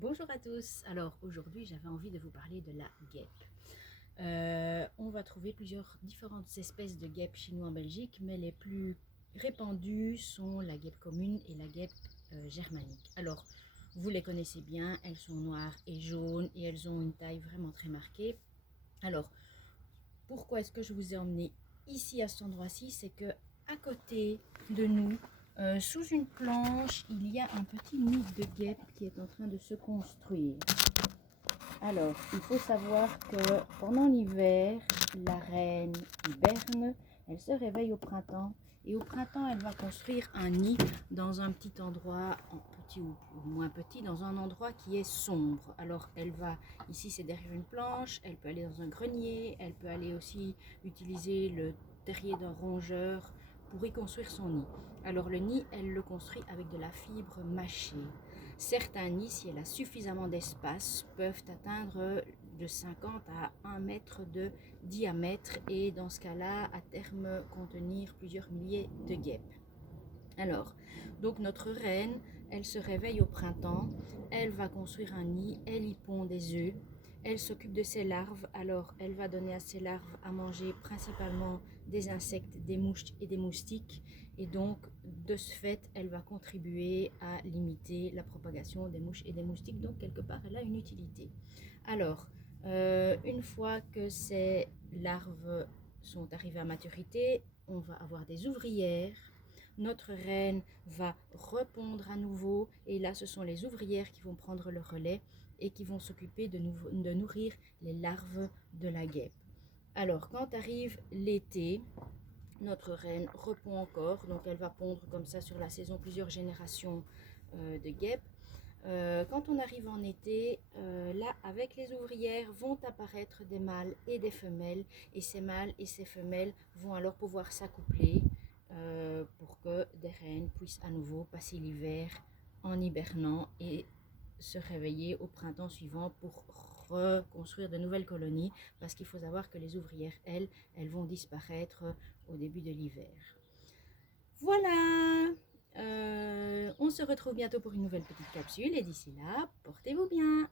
Bonjour à tous. Alors aujourd'hui j'avais envie de vous parler de la guêpe. On va trouver plusieurs différentes espèces de guêpes chez nous en Belgique, mais les plus répandues sont la guêpe commune et la guêpe germanique. Alors vous les connaissez bien, elles sont noires et jaunes et elles ont une taille vraiment très marquée. Alors pourquoi est-ce que je vous ai emmené ici à cet endroit-ci? C'est que à côté de nous, sous une planche, il y a un petit nid de guêpe qui est en train de se construire. Alors, il faut savoir que pendant l'hiver, la reine hiberne, elle se réveille au printemps. Et au printemps, elle va construire un nid dans un petit endroit, petit ou moins petit, dans un endroit qui est sombre. Alors, elle va, ici c'est derrière une planche, elle peut aller dans un grenier, elle peut aller aussi utiliser le terrier d'un rongeur pour y construire son nid. Alors le nid, elle le construit avec de la fibre mâchée. Certains nids, si elle a suffisamment d'espace, peuvent atteindre de 50 à 1 mètre de diamètre et dans ce cas-là, à terme, contenir plusieurs milliers de guêpes. Alors, donc notre reine, elle se réveille au printemps, elle va construire un nid, elle y pond des œufs, elle s'occupe de ses larves, alors elle va donner à ses larves à manger principalement des insectes, des mouches et des moustiques, et donc de ce fait, elle va contribuer à limiter la propagation des mouches et des moustiques, donc quelque part, elle a une utilité. Alors, une fois que ces larves sont arrivées à maturité, on va avoir des ouvrières. Notre reine va répondre à nouveau et là ce sont les ouvrières qui vont prendre le relais et qui vont s'occuper de nourrir les larves de la guêpe. Alors quand arrive l'été, notre reine repond encore, donc elle va pondre comme ça sur la saison plusieurs générations de guêpes. Quand on arrive en été, là avec les ouvrières vont apparaître des mâles et des femelles et ces mâles et ces femelles vont alors pouvoir s'accoupler pour que des reines puissent à nouveau passer l'hiver en hibernant et se réveiller au printemps suivant pour reconstruire de nouvelles colonies parce qu'il faut savoir que les ouvrières, elles vont disparaître au début de l'hiver. Voilà, on se retrouve bientôt pour une nouvelle petite capsule et d'ici là, portez-vous bien.